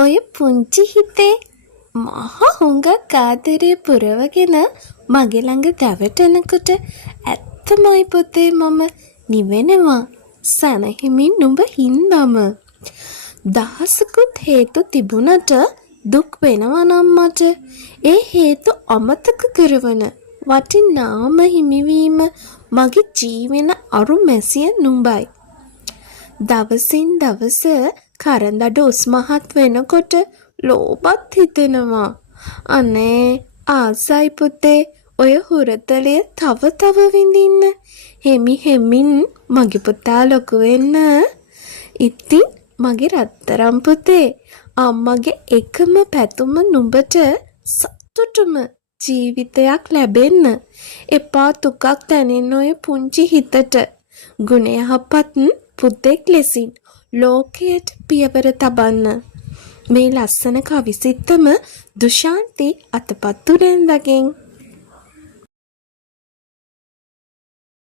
ඔය පුංචි හිතේ මහ හුඟක් ආදරේ පුරවගෙන මගේ ළඟ දැවටෙනකොට ඇත්තමයි පුතේ මම නිවෙනවා සනහිමින් නුඹ හින්දම. දහසකුත් හේතු තිබුණට දුක් වෙනවා නම් මට ඒ හේතු අමතක කරවන වටිනාම හිමිවීම මගේ ජීවෙන අරු මැසිය නුඹයි. දවසින් දවස කරඳඩ උස්මහත් වෙනකොට ලෝභත් හිතෙනවා. අනේ ආසයි පුතේ ඔය හුරතලය තව විඳින්න. හෙමින් මගේ පුතා ලොකු වෙන්න. ඉතින් මගේ රත්තරන් පුතේ අම්මගේ එකම පැතුම නුඹට සතුටුම ජීවිතයක් ලැබෙන්න. එපා තුකක් දැනෙන්න ඔය පුංචි හිතට. ගුණ යහපත් පුතෙක් ලෙසින් ලෝකයට පියවර තබන්න. මේ ලස්සන කවිසිත්තම දුෂාන්ති අතපත්තුලෙන්දගෙන්.